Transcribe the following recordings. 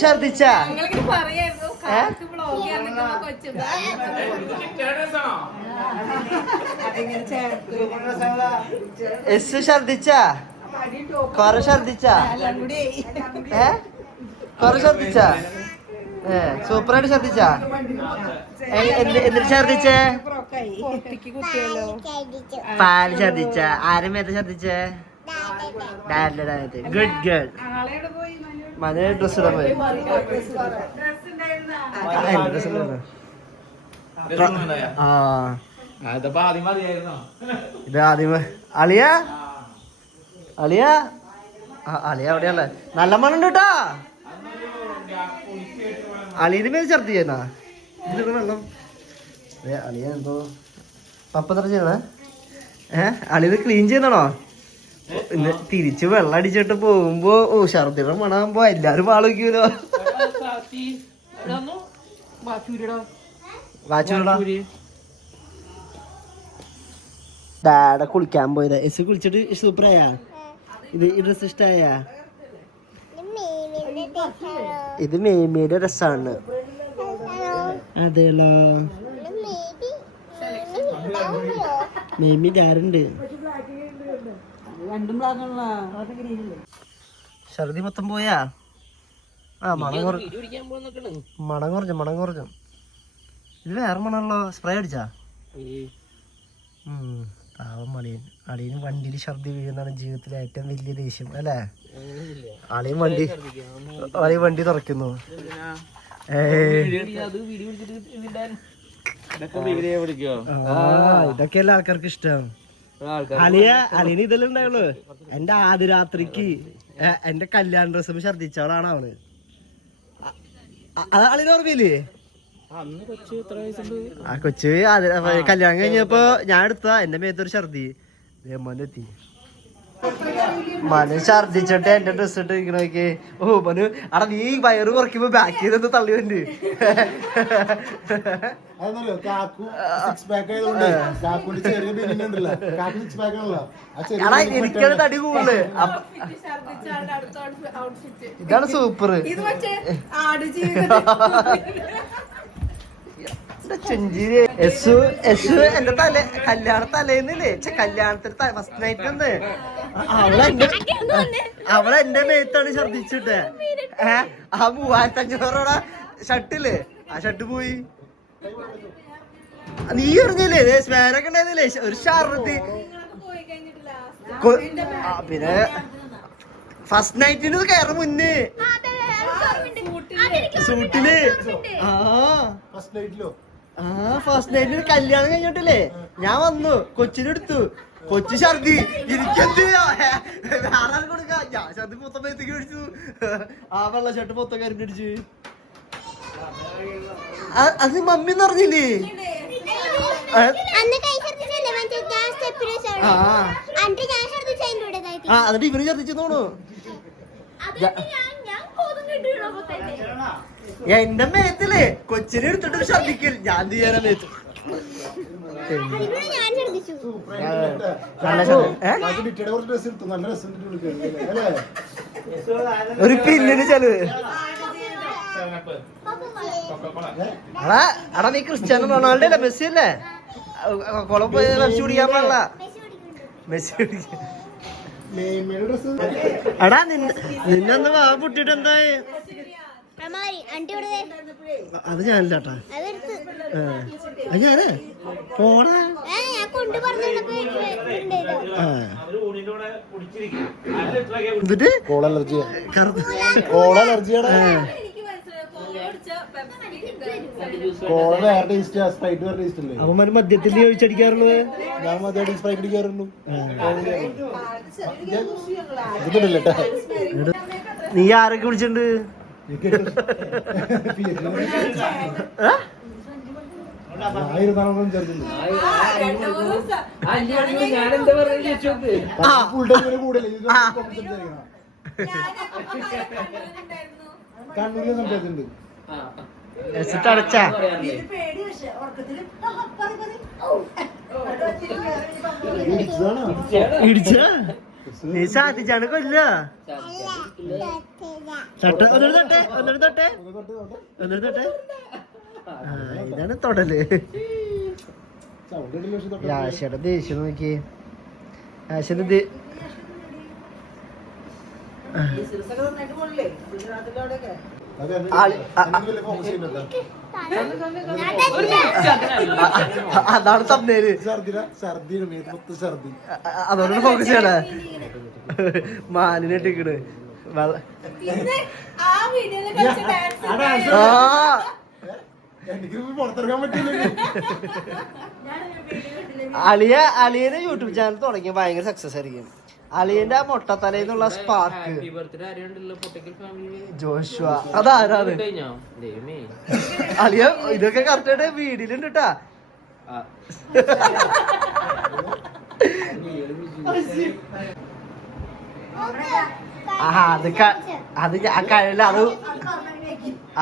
ഛർദിച്ചാ ഛർദിച്ചാ കൊറ ഛർദിച്ചാ കൊറ ഛർദിച്ചാ സൂപ്പറായിട്ട് ഛർദിച്ചാ എന്നിട്ട് ഛർദിച്ചേ പാല് ഛർദിച്ച ആരും മേത്ത് ഛർദിച്ചേ ഗുഡ് ഗേൾ മന ഡ്രസ് ഇടാൻ പോയി ഇത് ആദ്യമേ അളിയ അളിയ അളിയ എവിടെയല്ല നല്ല മണ്ണുണ്ട് കേട്ടാ അളിയുടെ മേൽ ഛർദി ചെയ്യുന്ന ഇതിലൊക്കെ വെള്ളം അളിയ എന്തോ പപ്പ എത്ര ചെയ്യണേ അളിയത് ക്ലീൻ ചെയ്യുന്നതാണോ ഇന്ന് തിരിച്ച് വെള്ളം അടിച്ചിട്ട് പോകുമ്പോ ഛർദിയുടെ മണാകുമ്പോ എല്ലാരും വാള് വയ്ക്കൂലോ ഡാഡ കുളിക്കാൻ പോയതാ എസ് കുളിച്ചിട്ട് സൂപ്പറായാ ഇത് ഡ്രസ് ഇഷ്ടായാ ഇത് മേമിയുടെ ഡ്രസ്സാണ് അതെല്ലോ മേമി ഡാറുണ്ട് ഛർദി മൊത്തം പോയാ മണം കുറഞ്ഞു ഇത് വേറെ മണല്ലോ സ്പ്രേ അടിച്ചാ പാവം അളിയന് വണ്ടിയിൽ ഛർദി വീഴുന്നതാണ് ജീവിതത്തിലെ ഏറ്റവും വലിയ ദേഷ്യം അല്ലേ അളിയൻ വണ്ടി തുറക്കുന്നു ഇതൊക്കെയല്ലേ ആൾക്കാർക്ക് ഇഷ്ടം അളിയന് ഇതെല്ലാം ഉണ്ടായുള്ളു എന്റെ ആദ്യ രാത്രിക്ക് എന്റെ കല്യാണ ഡ്രസ്സും ഛർദിച്ചവളാണ് അവന് അളിയന് ഓർമ്മയില്ലേ ആ കൊച്ചു കല്യാണം കഴിഞ്ഞപ്പോ ഞാൻ എടുത്ത എന്റെ മേത്തൊരു ഛർദി എത്തി മനു ഛർദിച്ചിട്ട് എന്റെ ഡ്രസ് ഇട്ട് ഇരിക്കണോക്കെ മനു അടാ നീ വയറ് കുറയ്ക്കുമ്പോ ബാക്ക് ചെയ്തൊന്ന് തള്ളിയുണ്ട് എനിക്കാണ് തടി കൂടുതല് ഇതാണ് സൂപ്പർ എന്റെ കല്യാണ തലേന്നില്ലേ കല്യാണത്തിന് ഫസ്റ്റ് നൈറ്റ് ഒന്ന് അവളെന്റെ മേത്താണ് ഛർദിച്ചിട്ട് ആ 3500 ഷർട്ടില്ലേ ആ ഷർട്ട് പോയി നീ അറിഞ്ഞില്ലേ സ്മാനൊക്കെ ഉണ്ടായിരുന്നില്ലേ ഒരു ഷർട്ട് പിന്നെ ഫസ്റ്റ് നൈറ്റിന് കയറും മുന്നേ സൂട്ടില് ഫസ്റ്റ് നൈറ്റിന് കല്യാണം കഴിഞ്ഞിട്ടില്ലേ ഞാൻ വന്നു കൊച്ചിനെടുത്തു കൊച്ചി ഛർദി എനിക്കെന്ത് വേറെ കൊടുക്കാം ഞാൻ ഛർദി മൊത്തം മേത്തേക്ക് അടിച്ചു ആ വെള്ള ഷർട്ട് മൊത്തം കരിഞ്ഞടിച്ച് അത് മമ്മി പറഞ്ഞില്ലേ എന്നിട്ട് ഇവര് ഛർദിച്ചു തോന്നു എന്റെ മേത്തില്ലേ കൊച്ചിനെ എടുത്തിട്ട് ഛർദിക്കൽ ഞാൻ ചെയ്യാനാ മേത്ത് ഒരു പിന്നിന് ചെലവ് അടാ നീ ക്രിസ്ത്യാനോ റൊണാൾഡോ അല്ലേ മെസ്സി അല്ലേ കുളം പോയി മെസ്സി കുടിക്കാൻ പാടില്ല മെസ്സി കുടിക്കാൻ എടാ നിന്നൊന്ന് വാ പൊട്ടിട്ട് എന്തായി അത് ഞാനില്ലാട്ടാ ഞാനേ പോടാ എന്നിട്ട് അവന്മാര് മദ്യത്തിൽ ചോദിച്ചടിക്കാറുള്ളത് ഞാൻ മദ്യമായിട്ട് സ്പ്രൈറ്റ് അടിക്കാറുള്ളൂ നീ ആരൊക്കെ വിളിച്ചിട്ടുണ്ട് കണ്ണൂരിൽ സംസാരിച്ചിട്ടുണ്ട് ഇടിച്ചാണ് കൊല്ല ഇതാണ് തൊടല്. ആശയുടെ ദേഷ്യം നോക്കി. ആശയുടെ അതാണ് തന്നേര്. അതോടെ ഫോക്കസ് ചെയ്യണേ. മാനിനെ ഇട്ടിക്കണ്. അളിയനെ യൂട്യൂബ് ചാനൽ തുടങ്ങിയ ഭയങ്കര സക്സസ് ആയിരിക്കും. അളിയന്റെ ആ മൊട്ടത്തലയിന്നുള്ള സ്പാർക്ക്. ജോഷുവ അതാരാണ്? അളിയ ഇതൊക്കെ കറക്റ്റായിട്ട് വീഡിയോയിലുണ്ട് കേട്ടാ. അത് ആ കഴല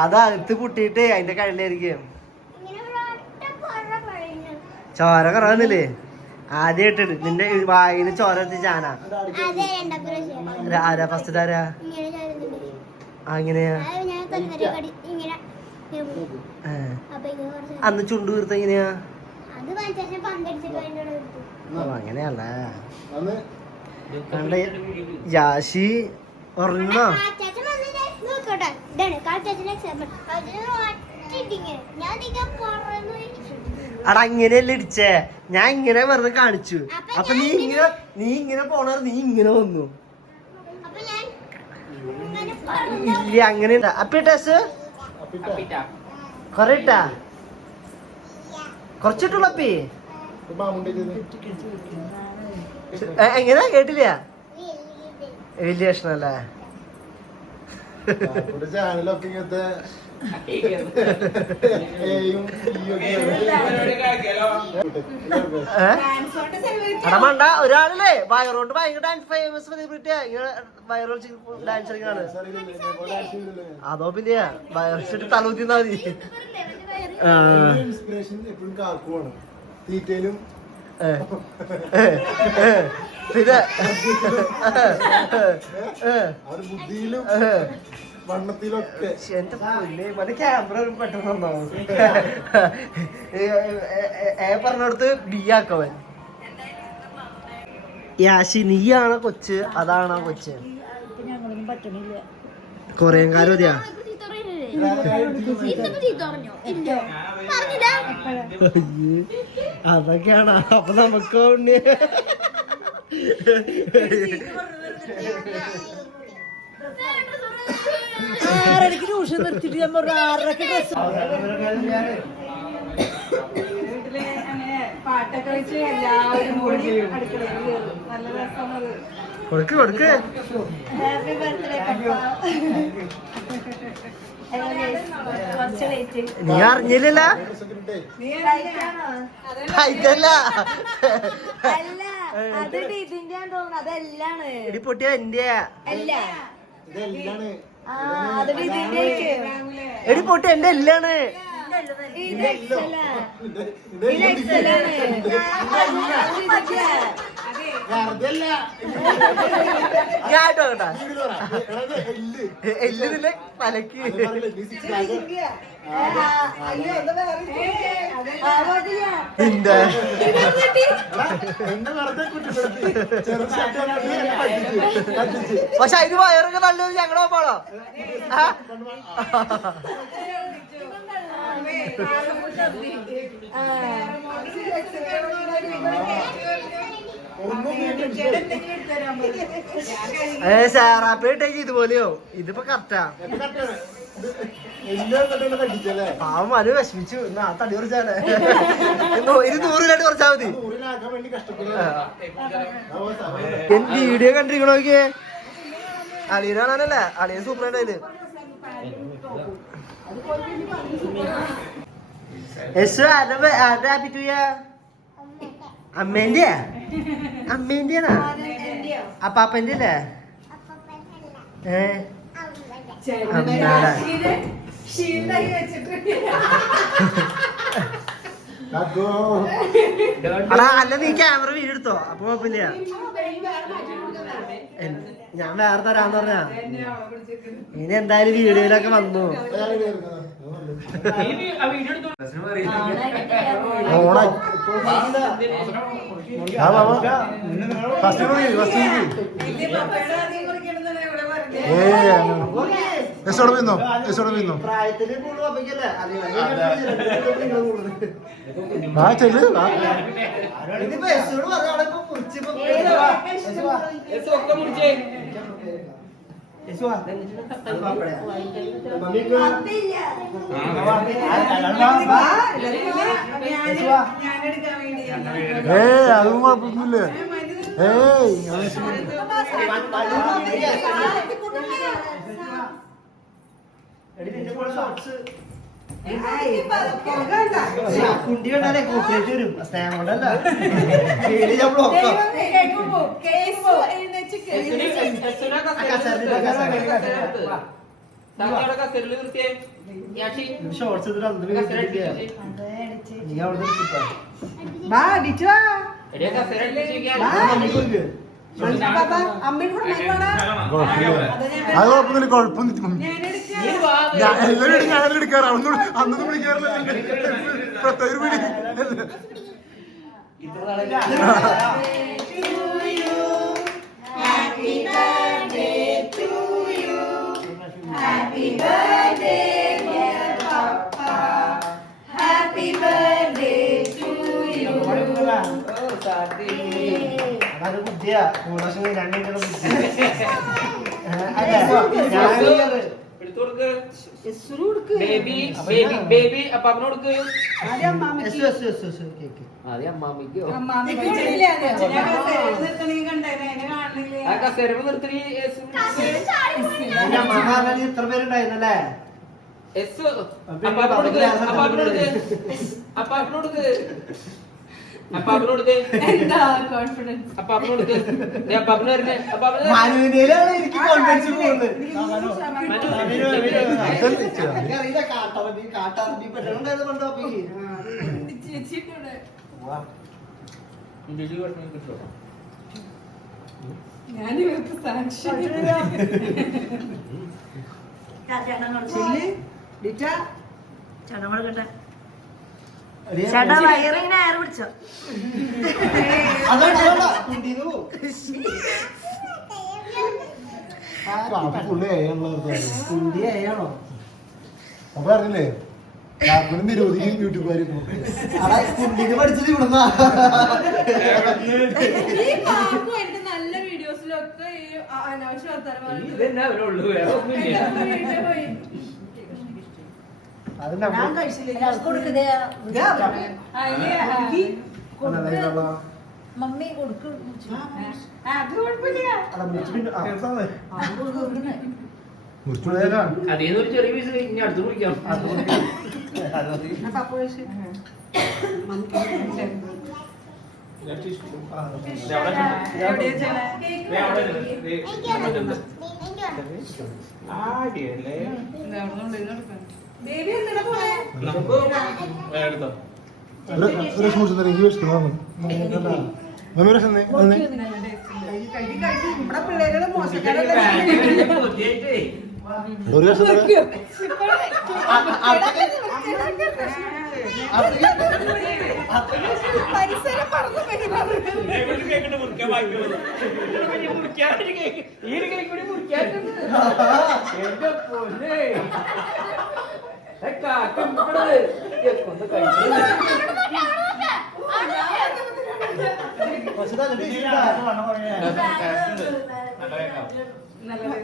അത് അകത്ത് പൊട്ടിയിട്ട് അതിന്റെ കഴലായിരിക്കും. ചോര കുറവുന്നില്ലേ? ആദ്യമായിട്ട് നിന്റെ വായിന്ന് ചോര എത്തിച്ചാനാ. ആരാ ഫസ്റ്റ് ആരാ? അങ്ങനെയാ? അന്ന് ചുണ്ടു വീർത്ത എങ്ങനെയാ? അങ്ങനെയല്ല കണ്ട. യാശി ഉറങ്ങണോ? അടാ അങ്ങനെയല്ല ഇടിച്ചേ. ഞാൻ ഇങ്ങനെ വെറുതെ കാണിച്ചു. അപ്പൊ നീ ഇങ്ങനെ പോണ നീ ഇങ്ങനെ വന്നു. ഇല്ല അങ്ങനെ അപ്പി ടേസ് കൊറേ ഇട്ടാ കൊറച്ചിട്ടുള്ള അപ്പി. എങ്ങനെ കേട്ടില്ല? വലിയ പ്രശ്നല്ലേ? ചാനലൊക്കെ ഇങ്ങനത്തെ മണ്ട ഒരാളല്ലേ വയറോണ്ട് ഭയങ്കര ഡാൻസ് ഫേമസ് സെലിബ്രിറ്റിയാ. ഇങ്ങനെ വയറോ ഡാൻസ് കളിക്കാണ്. അതോ പിന്നെ വയറിട്ട് തലൂത്തിന്നാ മതി. ഇൻസ്പിറേഷൻ എപ്പോഴും കാക്കുവാണ്. തീറ്റയിലും പിന്നെ അവരുടെ ബുദ്ധിയിലും വണ്ണത്തിലൊക്കെ. എന്റെ മറ്റേ ക്യാമറ പെട്ടെന്ന് പറഞ്ഞടുത്ത് ബി ആക്കവൻ. യാശി നീയാണോ കൊച്ച് അതാണോ കൊച്ച്? കൊറിയൻകാരോ മതിയാ? അതൊക്കെയാണ്. അപ്പൊ നമുക്ക് ട്യൂഷൻ നിർത്തിട്ട് ഞാൻ പറഞ്ഞു 6:30 ഡ്രസ് പാട്ടൊക്കെ വെച്ച് എല്ലാവരും കൂടി നല്ല രസമാണ്. കൊടുക്ക് കൊടുക്ക്. ഹാപ്പി ബർത്ത്ഡേ നീ അറിഞ്ഞില്ലല്ലോ? ഇടി പൊട്ടിയ എന്റെ എടി പൊട്ടി എന്റെ എല്ലാണ്. ഞാട്ടോ കേട്ടാ എല്ലില്ലേ പലക്ക്. പക്ഷെ അതിന് വയറൊക്കെ നല്ലത് ഞങ്ങളെ പോണോ? ഇതുപോലെയോ? ഇതിപ്പോ കറക്റ്റാ. പാവം അത് വിഷമിച്ചു. ആ തടി കുറച്ചാണ് 100 കുറച്ചാ മതി. വീഡിയോ കണ്ടിരിക്കണോ നോക്കിയേ? അളിയനെ കാണാനല്ലേ? അളിയൻ സൂപ്പറായിട്ടായില്. അമ്മേന്റെ അമ്മേന്റെയാണോ? അപ്പാപ്പന്റെ അല്ലേ? അല്ല നീ ക്യാമറ വീഡിയോ എടുത്തോ? അപ്പൊ കുഴപ്പമില്ല. ഞാൻ വേറെ തരാന്ന് പറഞ്ഞ ഇനി എന്തായാലും വീഡിയോയിലൊക്കെ വന്നു. പ്രായത്തില് കൂടുതൽ പപ്പയ്ക്കല്ലേ ഇതിപ്പോ യെസോട് പറഞ്ഞാണ് ഇപ്പൊ കുറിച്ചിപ്പോ അതും കുഴപ്പമൊന്നുമില്ല. കുണ്ടി കണ്ടാലേ കോപ്പറേറ്റ് വരും. സ്നേഹം കൊണ്ടല്ല ഷോർട്സ് അത് കുഴപ്പമൊന്നുമില്ല, കുഴപ്പമൊന്നും എല്ലാവരും ഞാനെല്ലാം എടുക്കാറ്. അന്നൊന്നും വിളിക്കാറില്ല. പ്രത്യേക വിളി അതൊരു ബുദ്ധിയാ. കൂടോഷം രണ്ടിന്റെ ബുദ്ധി. ഇത്ര പേരുണ്ടായിരുന്നല്ലേ? മാനുവിനാണ് എനിക്ക് കോൺഫിഡൻസ് പോകുന്നത്. അറിയില്ല കാട്ടാറബി പെട്ടെന്നുണ്ടായത് കൊണ്ട് ചേട്ടാ വയറിങ്ങനെ എയർ പിടിച്ചോ? കുണ്ടിയാണോ? അപ്പൊ അറിയില്ലേ നിരോധിക്കും യൂട്യൂബുകാർ. കുണ്ടിന് പഠിച്ചത് ഇവിടുന്ന നല്ല വീഡിയോസിലൊക്കെ അനാവശ്യ ഞാൻ കഴിച്ചില്ല. മമ്മി കൊടുക്കും. അത് കുഴപ്പമില്ല. അതേന്നൊരു ചെറിയ പീസ് ഇനി അടുത്ത് കുടിക്കാം.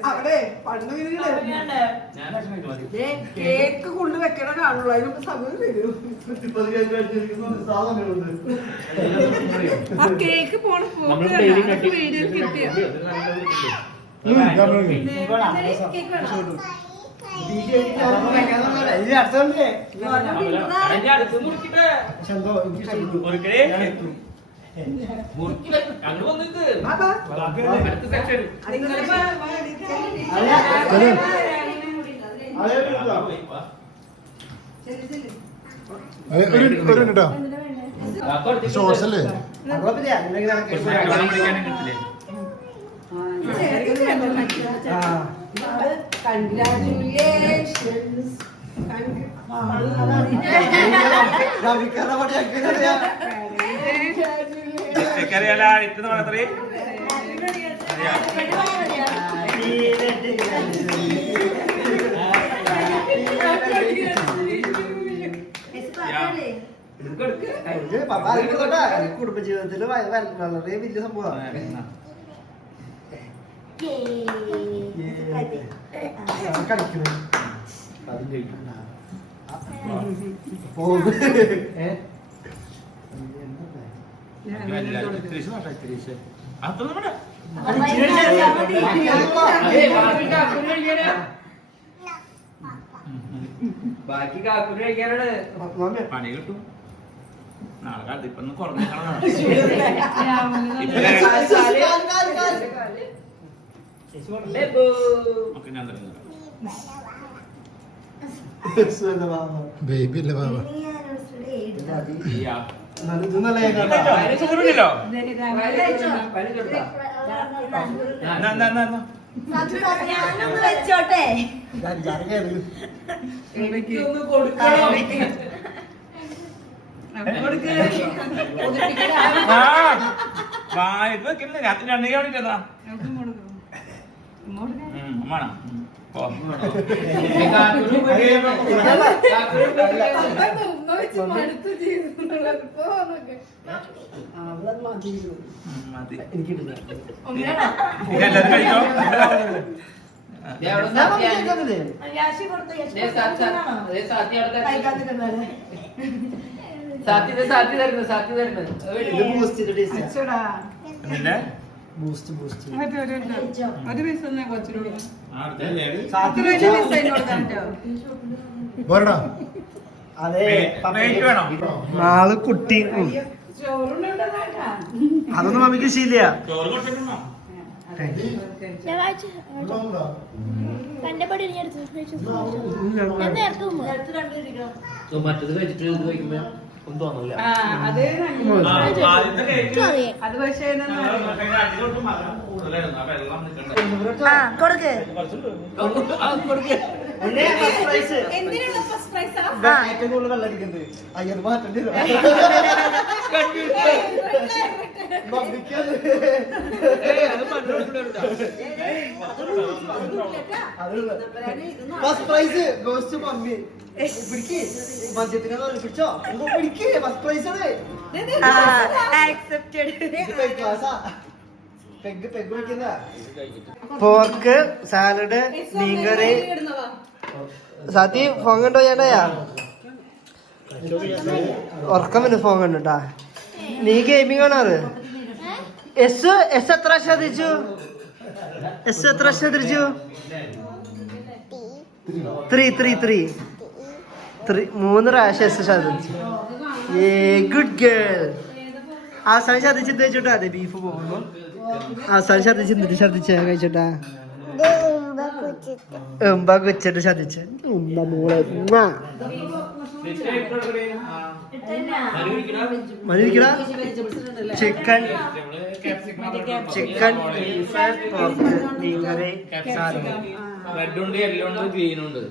അവിടെ പണ്ട് കേക്ക് കൊണ്ട് വെക്കണ കാണുള്ളൂ. അതിനൊക്കെ സമയം വരും. ആ കേക്ക് പോണ പോക്ക് വീഡിയോ കിട്ടിയ ഷോർട്സ് അല്ലേ? ആ കൺഗ്രാറ്റുലേഷൻസ് റബിക്കാരുടെ പാട്ട് കേൾക്കുന്നില്ല. ഇത് പപ്പ അതിൽ തൊട്ടാ കുടുംബജീവിതത്തിൽ വളരെ വലിയ സംഭവമാണ്. കളിക്കുന്നത് ബാക്കി കാക്കുരി കഴിക്കാനാണ് പണി കിട്ടും. നാളെ കാലത്ത് ഇപ്പൊ കുറഞ്ഞ ഞാൻ ബേബി അല്ലേ ബാബ ഇത് നല്ല കേൾക്കാട്ടോ. ചോറില്ലല്ലോ. ഞാനൊന്ന് വെച്ചോട്ടെ. ഇത് അഞ്ചാറ് കേറി. എനിക്കൊന്ന് കൊടുക്കണം വായ്പ രാത്രി രണ്ടു വേണ്ടിട്ടാ വേണം. എനിക്കിട്ടില്ല. എല്ലാരും കഴിച്ചോ. ഞാൻ മമ്മി കേൾക്കുന്നില്ലേ? യാശി കൊടുത്തു, യാശി ഇത് ബൂസ്റ്റിന്റെ ടേസ്റ്റ്. എന്നിട്ട് ബൂസ്റ്റ് ബൂസ്റ്റ് ഒരു പൈസ തന്നെ കൊച്ചിനോട് പോരടാ അതെ വെയിറ്റ് വേണോ? നാള് കുട്ടി അതൊന്നും മമ്മിക്ക് ശീല. ചോറ് കൊടുത്തിട്ടുണ്ടോ? മറ്റത് കഴിച്ചിട്ട് ഇത് കഴിക്കുമ്പോ ഒന്നും തോന്നില്ല. അത് അത് പക്ഷേ കൊടുക്ക്. എന്തിനുള്ള ഫസ്റ്റ് പ്രൈസാ? ഏറ്റവും കൂടുതൽ വെള്ളം അടിക്കുന്നത് അയ്യത് മാറ്റേണ്ടി വരും. ഫസ്റ്റ് പ്രൈസ് ഗോസ്റ്റ് മമ്മി പിടിക്ക്. മദ്യത്തിന് പിടിച്ചോ പിടിക്ക്. ഫസ്റ്റ് പ്രൈസ് ആണ്. പോർക്ക് സാലഡ് മീൻകറി. സാത്തി ഫോൺ കണ്ടോ ചേട്ടയാ? ഉറക്കം പിന്നെ ഫോൺ കണ്ടുട്ടാ. നീ ഗെയിമിംഗ് ആണോ? എസ് എസ് എത്ര ശ്രദ്ധിച്ചു? എസ് എത്ര ശ്രദ്ധിച്ചു? 3 പ്രാവശ്യം എസ് ശ്രദ്ധിച്ചു. ഏ ഗുഡ് ഗേൾ. അവസാനം ശ്രദ്ധിച്ചെന്ത് വെച്ചോട്ടാ? അതെ ബീഫ് പോകുന്നു. അവസാനം ശ്രദ്ധിച്ചെന്തിട്ട് ശ്രദ്ധിച്ച കഴിച്ചോട്ടാ? ഉമ്പ വെച്ചിട്ട് ശ്രദ്ധിച്ച് ഉമ്മ മോളെ മതിരിക്കടാ. ചിക്കൻ ബീഫ് പോർക്ക് മീൻകറി സാലഡ്. റെഡ് ഉണ്ട് യെല്ലോ ഉണ്ട് ഗ്രീൻ ഉണ്ട്.